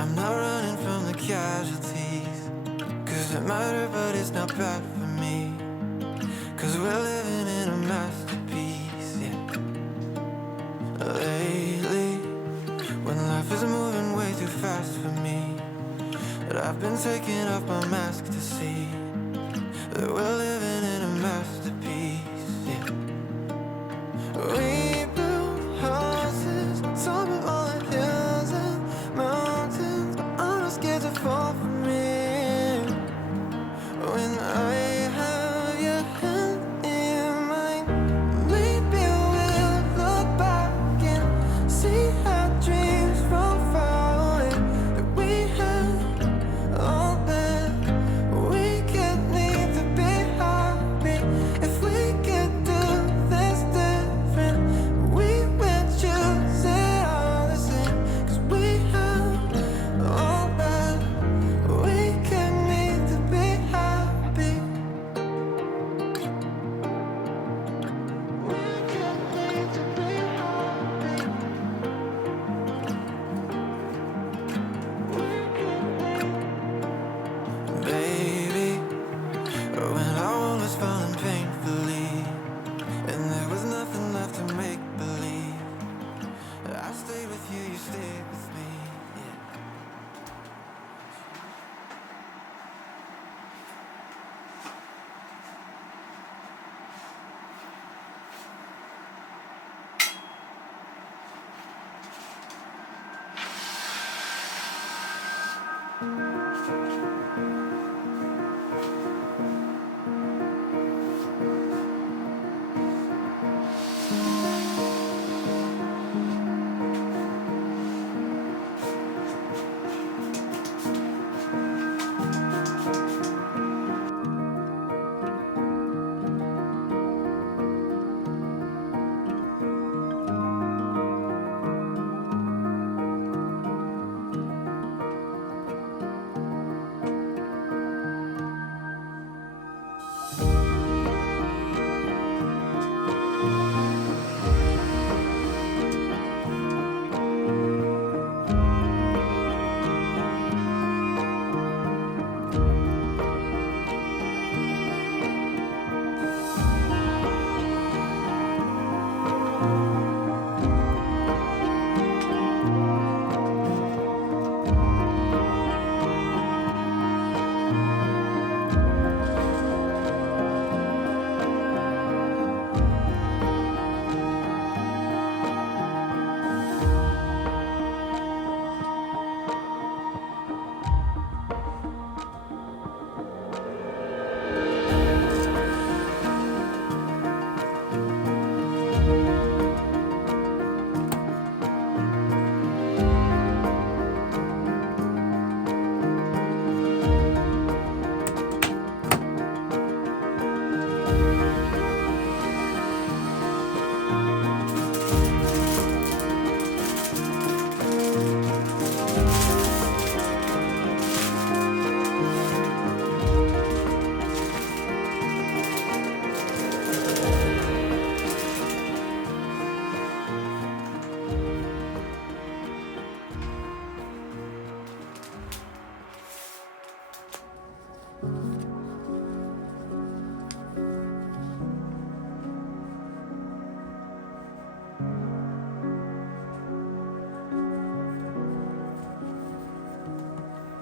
I'm not running from the casualties, 'cause it matter, but it's not bad for me, 'cause we're living in a masterpiece, yeah. Lately, when life is moving way too fast for me, but I've been taking off my mask to see that we're living in a masterpiece, yeah. We built houses, some on the hills and mountains, but I'm not scared to fall from it. When I have your hand in mine, maybe we'll look back and see our dreams from far away, that we had all that we could need to be happy. If we could do this different, we would choose it all the same, 'cause we have all that we could need to be happy. We could need to be happy. Baby, when our world was falling painfully, and there was nothing left to make believe, I stayed with you, you stayed with me, yeah.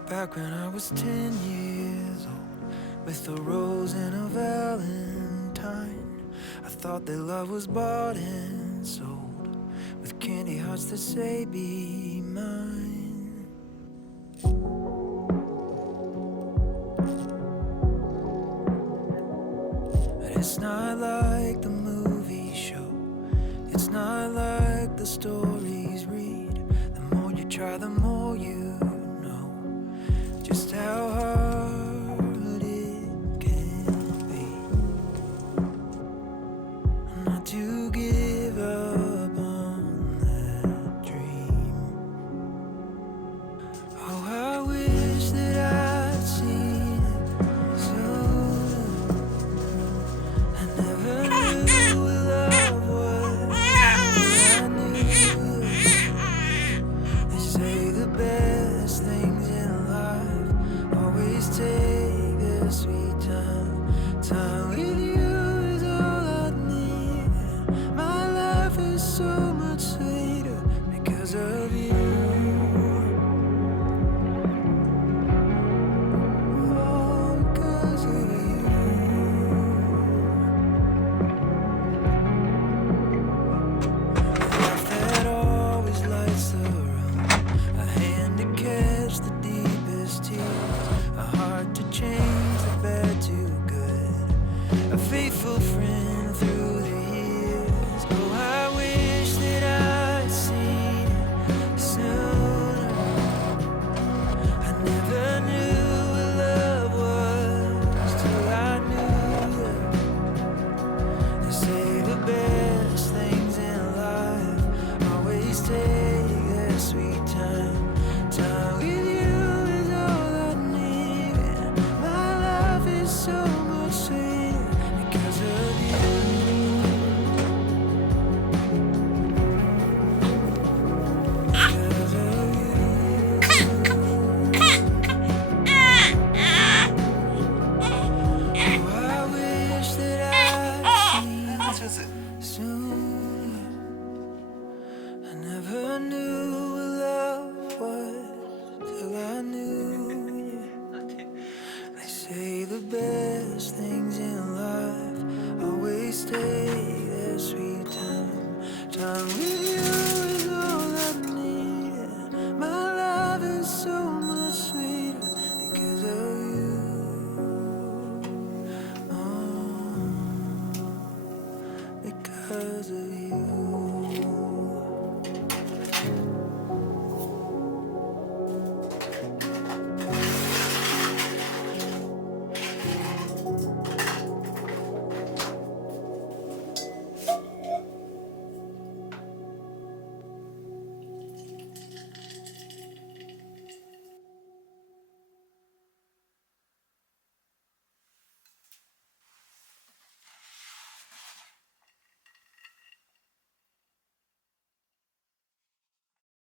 Back when I was 10 years old, with a rose and a valentine, I thought that love was bought and sold, with candy hearts that say be mine. But it's not like the movie show, it's not like the stories read. The more you try, the more you just how hard it can be not to give up on that dream. Oh, I wish that I'd seen it sooner. I never knew what love was. I knew they say the best thing Time with you is all I need. My life is so much sweeter because of you. Oh, because of you.